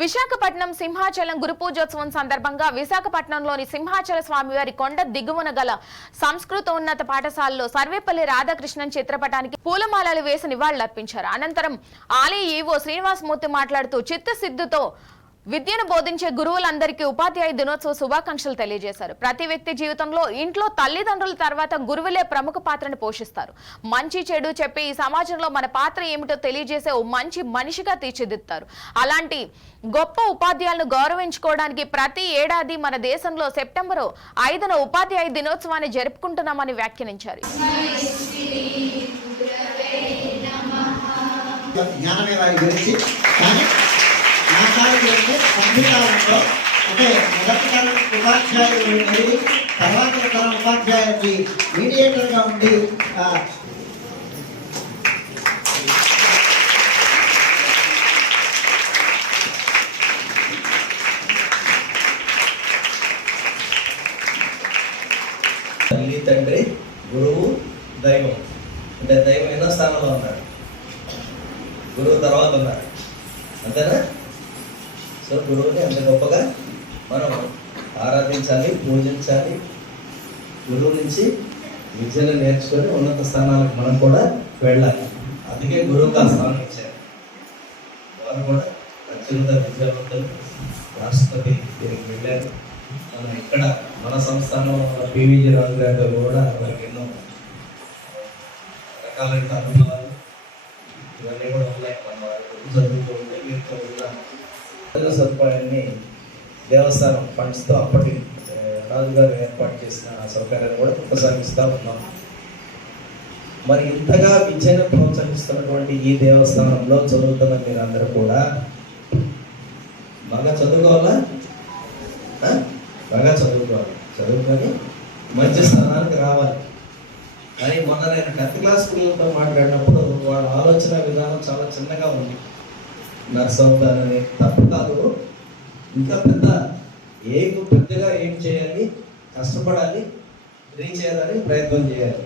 విశాఖపట్నం సింహాచలం గురు పూజోత్సవం సందర్భంగా విశాఖపట్నంలోని సింహాచల స్వామివారి కొండ దిగువన గల సంస్కృతోన్నత పాఠశాలలో సర్వేపల్లి రాధాకృష్ణన్ చిత్రపటానికి పూలమాలలు వేసి నివాళులర్పించారు. అనంతరం ఆలయ ఈవో శ్రీనివాసమూర్తి మాట్లాడుతూ చిత్తశుద్ధితో విద్యను బోధించే గురువులందరికీ ఉపాధ్యాయ దినోత్సవ శుభాకాంక్షలు తెలియజేశారు. ప్రతి వ్యక్తి జీవితంలో ఇంట్లో తల్లిదండ్రుల తర్వాత గురువులే ప్రముఖ పాత్రను పోషిస్తారు. మంచి చెడు చెప్పి ఈ సమాజంలో మన పాత్ర ఏమిటో తెలియజేసే ఓ మంచి మనిషిగా తీర్చిదిద్దుతారు. అలాంటి గొప్ప ఉపాధ్యాయులను గౌరవించుకోవడానికి ప్రతి ఏడాది మన దేశంలో సెప్టెంబర్ 5న ఉపాధ్యాయ దినోత్సవాన్ని జరుపుకుంటున్నామని వ్యాఖ్యానించారు. సంహితాలలో అంటే మొదటి తరం ఉపాధ్యాయులు మరియు తర్వాత తరం ఉపాధ్యాయులకి మీడియేటర్గా ఉండి తల్లి, తండ్రి, గురువు, దైవం. అంటే దైవం ఎన్నో స్థానంలో ఉన్నాడు, గురువు తర్వాత ఉన్నాడు, అంతేనా? సో గురువుని అంత గొప్పగా మనం ఆరాధించాలి, పూజించాలి. గురువు నుంచి విద్యను నేర్చుకొని ఉన్నత స్థానాలకు మనం కూడా వెళ్ళాలి. అందుకే గురువుగా స్థానం ఇచ్చారు. వారు కూడా అత్యున్నత విద్యావంతులు, రాష్ట్రపతి దీనికి వెళ్ళారు. మనం ఇక్కడ మన సంస్థానంలో ఉన్న పివిజి రాజు గారితో కూడా వారికి ఎన్నో రకాలైన అనుభవాలు ఇవన్నీ కూడా ఉన్నాయి. మన వారు చదువుతూ ఉంటే వీరితో ఉన్న సదుపాయాన్ని దేవస్థానం ఫండ్స్తో అప్పటి రాజుగారు ఏర్పాటు చేసిన సౌకర్యాన్ని కూడా కొనసాగిస్తూ ఉన్నాం. మరి ఇంతగా విద్యను ప్రోత్సహిస్తున్నటువంటి ఈ దేవస్థానంలో చదువుతున్న మీరందరూ కూడా బాగా చదువుకోవాలా, బాగా చదువుకొని మంచి స్థానానికి రావాలి. కానీ మొన్న నేను 10th క్లాస్ పిల్లలతో మాట్లాడినప్పుడు వాళ్ళ ఆలోచన విధానం చాలా చిన్నగా ఉంది. నర్స్ అవుతారని తప్పు కాదు, ఇంకా పెద్దగా ఏం చేయాలి, కష్టపడాలి, రీచ్ చేయాలని ప్రయత్నం చేయాలి.